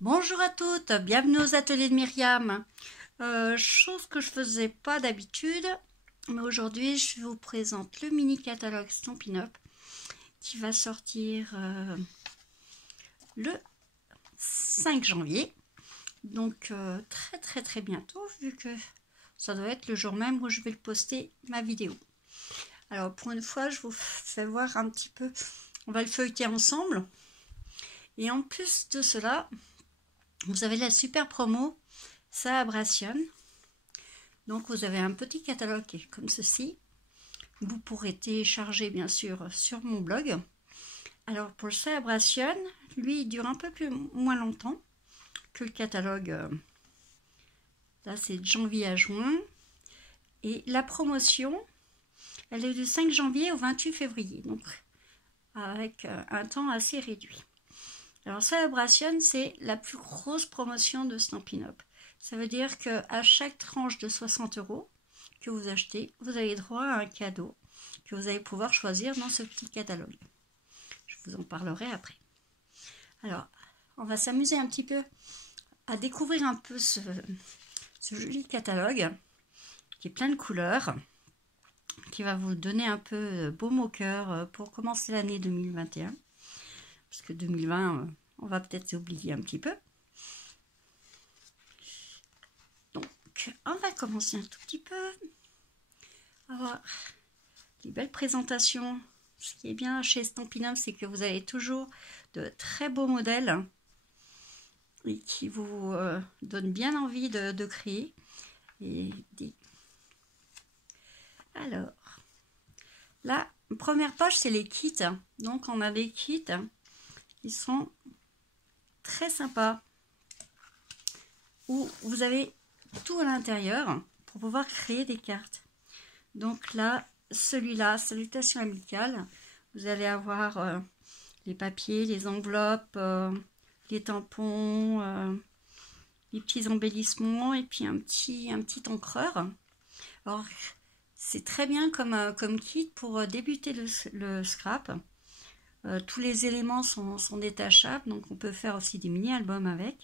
Bonjour à toutes, bienvenue aux ateliers de Myriam. Chose que je faisais pas d'habitude, mais aujourd'hui je vous présente le mini catalogue Stampin' Up qui va sortir le 5 janvier. Donc très bientôt, vu que ça doit être le jour même où je vais le poster ma vidéo. Alors pour une fois, je vous fais voir un petit peu, on va le feuilleter ensemble. Et en plus de cela, vous avez la super promo, ça abrasionne. Donc vous avez un petit catalogue qui est comme ceci. Vous pourrez télécharger bien sûr sur mon blog. Alors pour le ça abrasionne, lui il dure un peu moins longtemps que le catalogue. Là c'est de janvier à juin. Et la promotion, elle est du 5 janvier au 28 février. Donc avec un temps assez réduit. Alors Celebration, c'est la plus grosse promotion de Stampin' Up. Ça veut dire qu'à chaque tranche de 60 € que vous achetez, vous avez droit à un cadeau que vous allez pouvoir choisir dans ce petit catalogue. Je vous en parlerai après. Alors, on va s'amuser un petit peu à découvrir un peu ce joli catalogue qui est plein de couleurs, qui va vous donner un peu baume au cœur pour commencer l'année 2021. Parce que 2020, on va peut-être s'oublier un petit peu. Donc, on va commencer un tout petit peu. Avoir des belles présentations. Ce qui est bien chez Stampin' Up, c'est que vous avez toujours de très beaux modèles et qui vous donnent bien envie de créer. Alors, la première page, c'est les kits. Donc, on a des kits. Ils sont très sympas, où vous avez tout à l'intérieur pour pouvoir créer des cartes. Donc là, celui-là, salutations amicales, vous allez avoir les papiers, les enveloppes, les tampons, les petits embellissements et puis un petit encreur. Alors, c'est très bien comme kit pour débuter le scrap. Tous les éléments sont détachables, donc on peut faire aussi des mini-albums avec.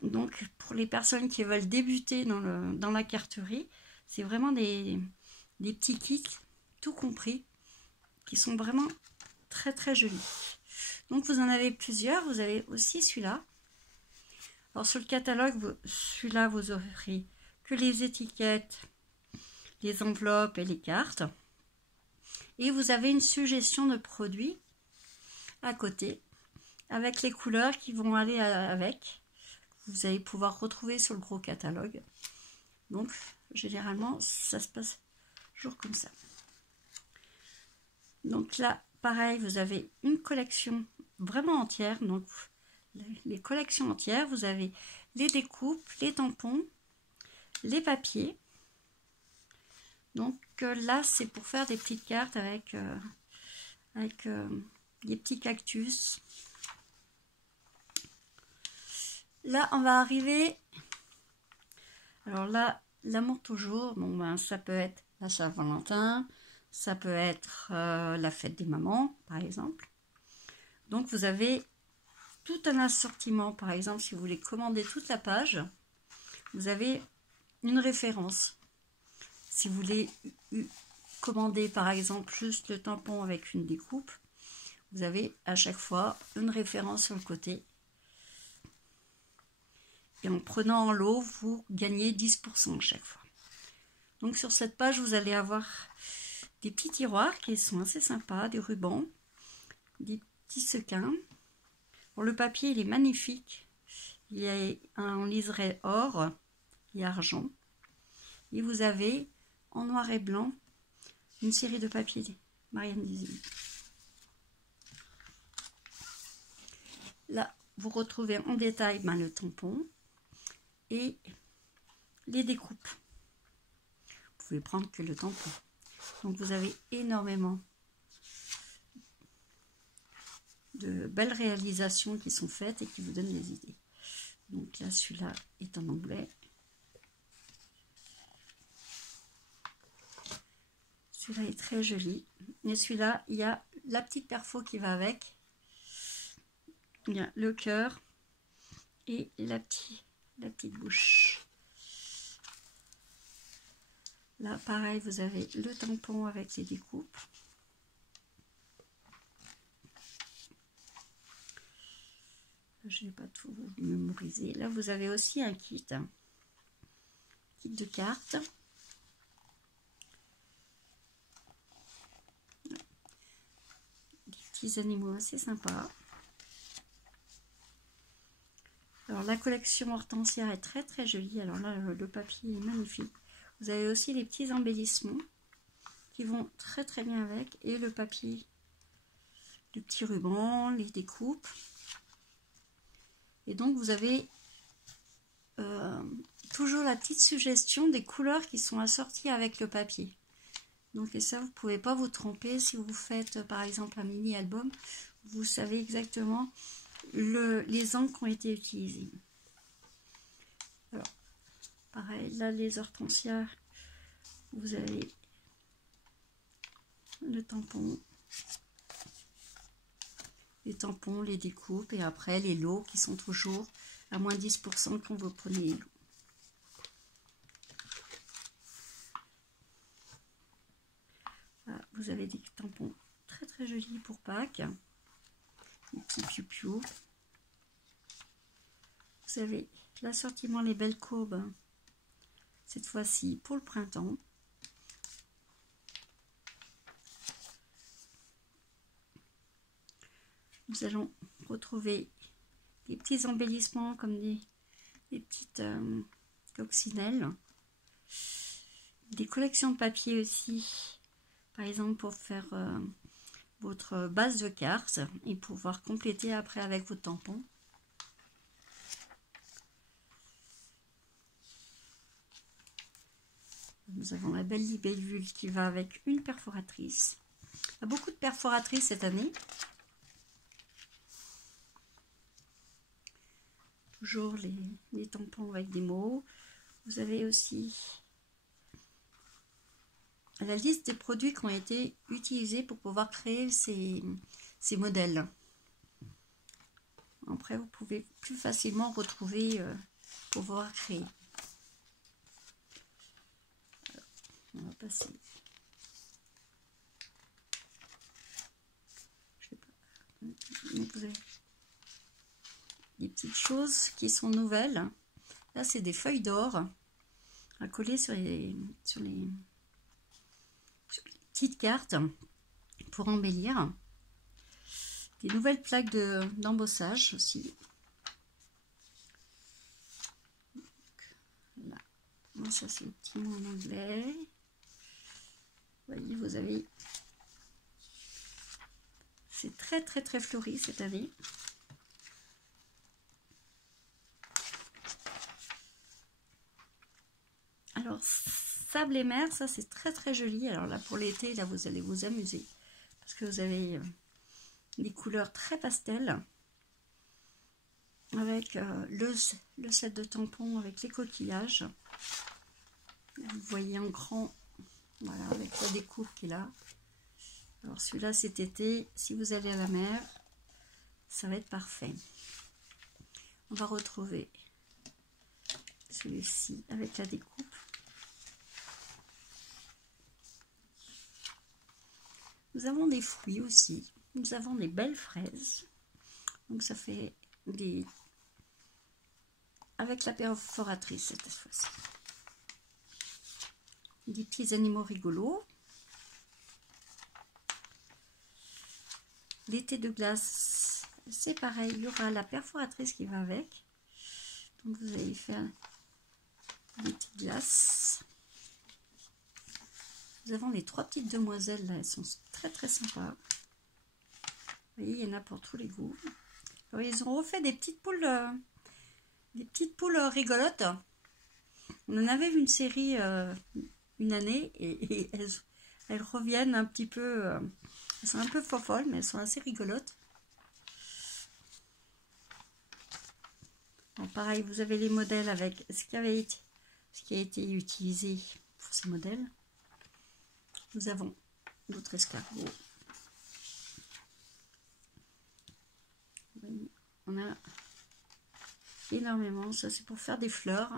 Donc pour les personnes qui veulent débuter dans la carterie, c'est vraiment des petits kits, tout compris, qui sont vraiment très jolis. Donc vous en avez plusieurs, vous avez aussi celui-là. Alors sur le catalogue, celui-là vous aurez que les étiquettes, les enveloppes et les cartes. Et vous avez une suggestion de produits à côté avec les couleurs qui vont aller avec. Vous allez pouvoir retrouver sur le gros catalogue. Donc généralement ça se passe toujours comme ça. Donc là pareil, vous avez une collection vraiment entière. Donc les collections entières, vous avez les découpes, les tampons, les papiers. Donc là, c'est pour faire des petites cartes avec des petits cactus. Là, on va arriver. Alors là, l'amour toujours. Bon ben, ça peut être la Saint-Valentin, ça peut être la fête des mamans, par exemple. Donc vous avez tout un assortiment. Par exemple, si vous voulez commander toute la page, vous avez une référence. Si vous voulez commander par exemple juste le tampon avec une découpe, vous avez à chaque fois une référence sur le côté. Et en prenant en lot, vous gagnez 10% à chaque fois. Donc sur cette page, vous allez avoir des petits tiroirs qui sont assez sympas, des rubans, des petits sequins. Bon, le papier, il est magnifique. Il y a en liseré or et argent. Et vous avez en noir et blanc une série de papiers Marianne Design. Là, vous retrouvez en détail le tampon et les découpes. Vous pouvez prendre que le tampon. Donc vous avez énormément de belles réalisations qui sont faites et qui vous donnent des idées. Donc là, celui-là est en anglais. Celui-là est très joli. Et celui-là, il y a la petite perfo qui va avec. Il y a le cœur et la petite bouche. Là, pareil, vous avez le tampon avec les découpes. Je n'ai pas tout mémorisé. Là, vous avez aussi un kit de cartes. Des petits animaux assez sympas. Alors, la collection hortensière est très très jolie. Alors là, le papier est magnifique. Vous avez aussi les petits embellissements qui vont très très bien avec. Et le papier, le petit ruban, les découpes. Et donc, vous avez toujours la petite suggestion des couleurs qui sont assorties avec le papier. Donc, et ça, vous ne pouvez pas vous tromper. Si vous faites, par exemple, un mini-album, vous savez exactement les encres qui ont été utilisées. Alors, pareil, là, les hortensias, vous avez le tampon, les tampons, les découpes, et après, les lots qui sont toujours à moins 10% quand vous prenez les lots. Voilà, vous avez des tampons très très jolis pour Pâques. Les petits piou-piou. Vous avez l'assortiment Les Belles Courbes, cette fois-ci pour le printemps. Nous allons retrouver des petits embellissements comme des petites coccinelles. Des collections de papier aussi, par exemple pour faire votre base de cartes et pouvoir compléter après avec vos tampons. Nous avons la belle libellule qui va avec une perforatrice. Il y a beaucoup de perforatrices cette année. Toujours les tampons avec des mots. Vous avez aussi la liste des produits qui ont été utilisés pour pouvoir créer ces modèles. Après, vous pouvez plus facilement retrouver pour pouvoir créer. Alors, on va passer. Je sais pas. Donc, vous avez des petites choses qui sont nouvelles. Là, c'est des feuilles d'or à coller sur les petites cartes pour embellir. Des nouvelles plaques d'embossage aussi. Là. Bon, ça c'est le petit mot en anglais. Vous voyez, vous avez... C'est très très très fleuri cette année. Alors, sable et mer, ça c'est très très joli. Alors là, pour l'été, là vous allez vous amuser. Parce que vous avez des couleurs très pastel. Avec le set de tampons avec les coquillages. Vous voyez en grand, voilà, avec la découpe qui est là. Alors celui-là cet été, si vous allez à la mer, ça va être parfait. On va retrouver celui-ci avec la découpe. Nous avons des fruits aussi. Nous avons des belles fraises. Donc ça fait des... avec la perforatrice cette fois-ci. Des petits animaux rigolos. L'été de glace, c'est pareil. Il y aura la perforatrice qui va avec. Donc vous allez faire des petites glaces. Nous avons les trois petites demoiselles là, elles sont très très sympas. Vous voyez, il y en a pour tous les goûts. Alors, ils ont refait des petites poules rigolotes. On en avait vu une série une année et elles reviennent un petit peu. Elles sont un peu folles, mais elles sont assez rigolotes. Bon, pareil, vous avez les modèles avec ce qui a été utilisé pour ces modèles. Nous avons d'autres escargots. On a énormément. Ça, c'est pour faire des fleurs.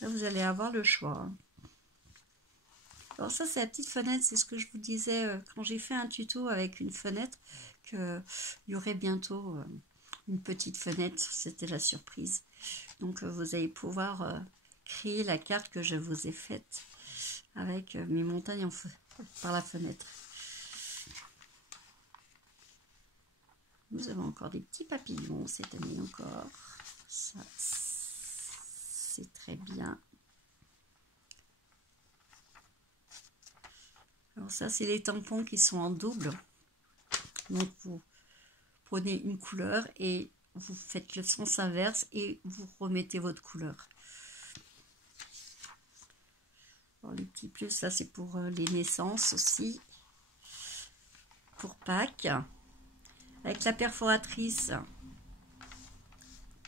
Là, vous allez avoir le choix. Alors ça, c'est la petite fenêtre. C'est ce que je vous disais quand j'ai fait un tuto avec une fenêtre, qu'il y aurait bientôt une petite fenêtre. C'était la surprise. Donc, vous allez pouvoir créer la carte que je vous ai faite avec mes montagnes par la fenêtre. Nous avons encore des petits papillons cette année encore. Ça, c'est très bien. Alors ça, c'est les tampons qui sont en double. Donc, vous prenez une couleur et vous faites le sens inverse et vous remettez votre couleur. Alors, les petits plus, ça c'est pour les naissances aussi. Pour Pâques. Avec la perforatrice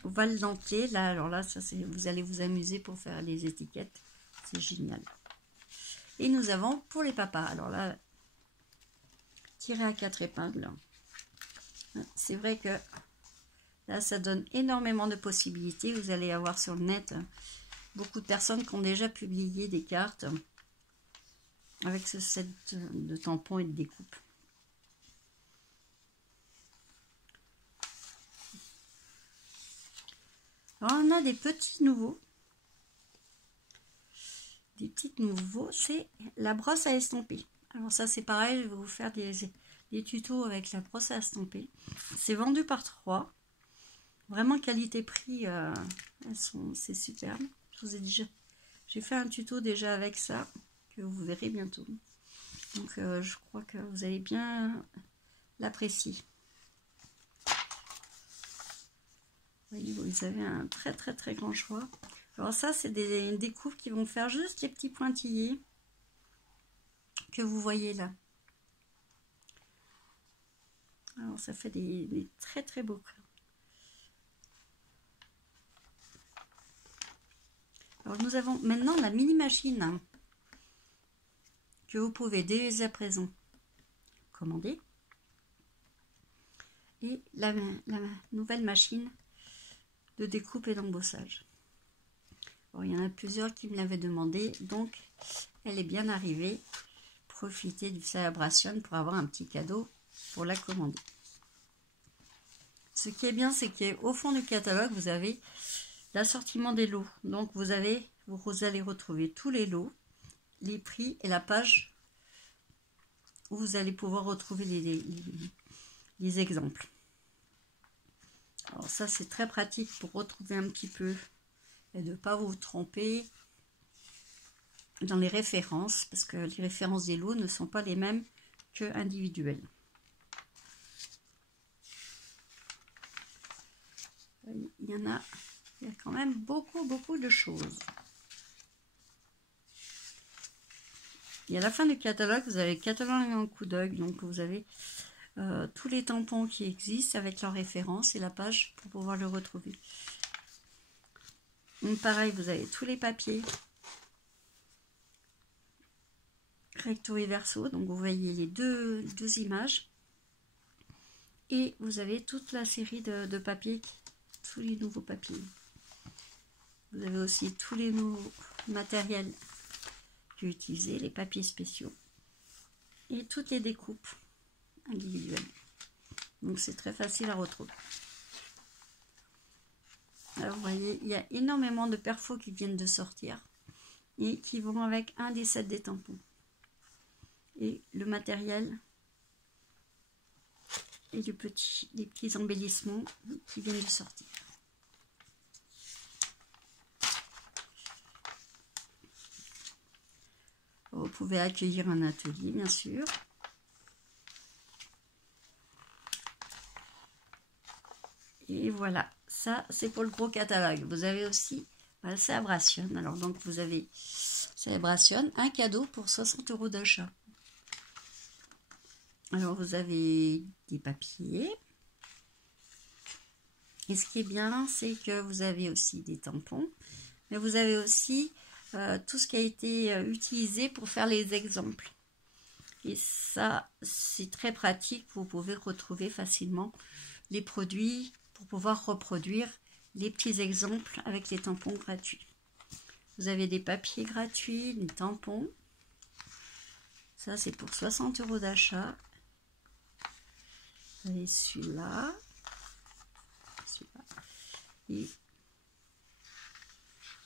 ovale dentée. Là, alors là, ça c'est, vous allez vous amuser pour faire les étiquettes. C'est génial. Et nous avons pour les papas. Alors là, tiré à 4 épingles. C'est vrai que là, ça donne énormément de possibilités. Vous allez avoir sur le net beaucoup de personnes qui ont déjà publié des cartes avec ce set de tampons et de découpe. Alors, on a des petits nouveaux. Des petites nouveaux, c'est la brosse à estomper. Alors ça, c'est pareil, je vais vous faire des tutos avec la brosse à estomper. C'est vendu par 3. Vraiment qualité-prix, c'est superbe. Je vous ai déjà, j'ai fait un tuto déjà avec ça, que vous verrez bientôt. Donc je crois que vous allez bien l'apprécier. Vous avez un très grand choix. Alors ça, c'est des découpes qui vont faire juste les petits pointillés que vous voyez là. Alors ça fait des très beaux. Alors nous avons maintenant la mini machine que vous pouvez dès à présent commander. Et la nouvelle machine de découpe et d'embossage. Bon, il y en a plusieurs qui me l'avaient demandé, donc elle est bien arrivée. Profitez du Celebration pour avoir un petit cadeau pour la commander. Ce qui est bien, c'est qu'au fond du catalogue, vous avez l'assortiment des lots. Donc vous allez retrouver tous les lots, les prix et la page où vous allez pouvoir retrouver les exemples. Alors ça, c'est très pratique pour retrouver un petit peu et de ne pas vous tromper dans les références, parce que les références des lots ne sont pas les mêmes que individuelles. Il y a quand même beaucoup de choses. Et à la fin du catalogue, vous avez le catalogue en coup d'œil, donc vous avez tous les tampons qui existent avec leurs références et la page pour pouvoir le retrouver. Donc pareil, vous avez tous les papiers recto et verso, donc vous voyez les deux images et vous avez toute la série de papiers, tous les nouveaux papiers. Vous avez aussi tous les nouveaux matériels que utilisés, les papiers spéciaux et toutes les découpes individuelles. Donc c'est très facile à retrouver. Alors vous voyez, il y a énormément de perfos qui viennent de sortir et qui vont avec un des sets des tampons. Et le matériel et les petits embellissements qui viennent de sortir. Vous pouvez accueillir un atelier, bien sûr. Et voilà, ça c'est pour le gros catalogue. Vous avez aussi le Celebration. Alors donc vous avez Celebration, un cadeau pour 60 € d'achat. Alors vous avez des papiers. Et ce qui est bien, c'est que vous avez aussi des tampons. Mais vous avez aussi tout ce qui a été utilisé pour faire les exemples. Et ça, c'est très pratique. Vous pouvez retrouver facilement les produits pour pouvoir reproduire les petits exemples avec les tampons gratuits. Vous avez des papiers gratuits, des tampons. Ça, c'est pour 60 € d'achat. Vous avez celui-là. Et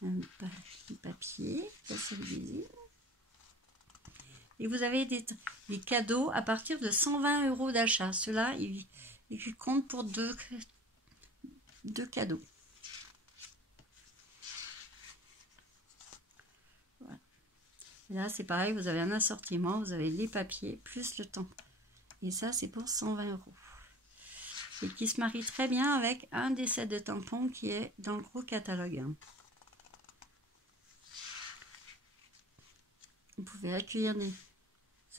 un papier, ça c'est le visible. Et vous avez des cadeaux à partir de 120 € d'achat. Ceux-là, ils comptent pour deux cadeaux. Voilà. Et là, c'est pareil, vous avez un assortiment, vous avez les papiers plus le tampon. Et ça, c'est pour 120 €. Et qui se marie très bien avec un des sets de tampons qui est dans le gros catalogue. Vous pouvez accueillir des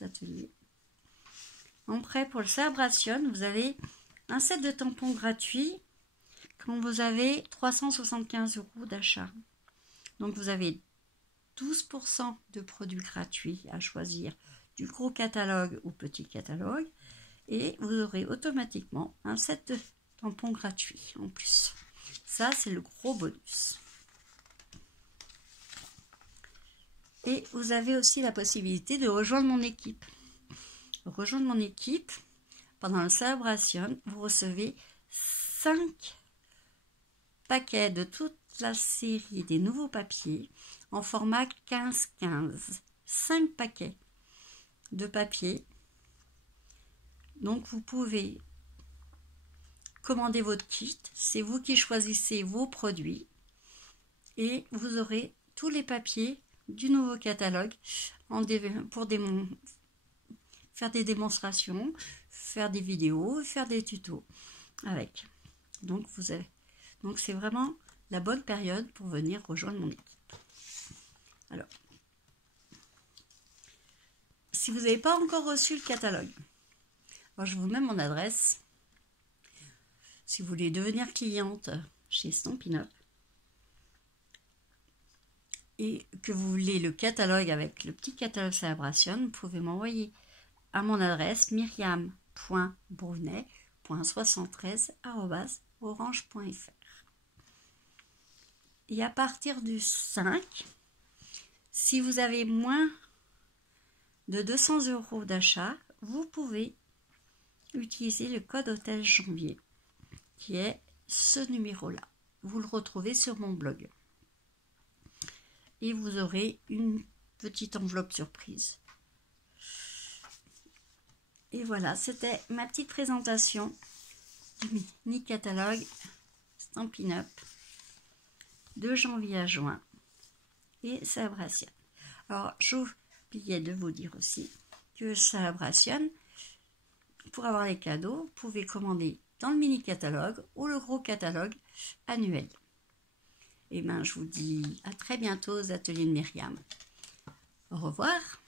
ateliers. En prêt pour le Célébration, vous avez un set de tampons gratuit quand vous avez 375 € d'achat. Donc vous avez 12% de produits gratuits à choisir du gros catalogue au petit catalogue. Et vous aurez automatiquement un set de tampons gratuits en plus. Ça, c'est le gros bonus. Et vous avez aussi la possibilité de rejoindre mon équipe. Rejoindre mon équipe, pendant le Célébration, vous recevez 5 paquets de toute la série des nouveaux papiers en format 15-15. 5 paquets de papier. Donc vous pouvez commander votre kit, c'est vous qui choisissez vos produits et vous aurez tous les papiers du nouveau catalogue pour faire des démonstrations, faire des vidéos, faire des tutos avec. Donc c'est vraiment la bonne période pour venir rejoindre mon équipe. Alors, si vous n'avez pas encore reçu le catalogue, alors je vous mets mon adresse. Si vous voulez devenir cliente chez Stampin' Up et que vous voulez le catalogue avec le petit catalogue Célébration, vous pouvez m'envoyer à mon adresse myriam.brunet.73@orange.fr. Et à partir du 5, si vous avez moins de 200 € d'achat, vous pouvez utiliser le code hôtel janvier qui est ce numéro-là. Vous le retrouvez sur mon blog. Et vous aurez une petite enveloppe surprise. Et voilà, c'était ma petite présentation du mini catalogue Stampin' Up de janvier à juin et Célébration. Alors, j'oubliais de vous dire aussi que Célébration, pour avoir les cadeaux, vous pouvez commander dans le mini catalogue ou le gros catalogue annuel. Et bien, je vous dis à très bientôt aux ateliers de Myriam. Au revoir.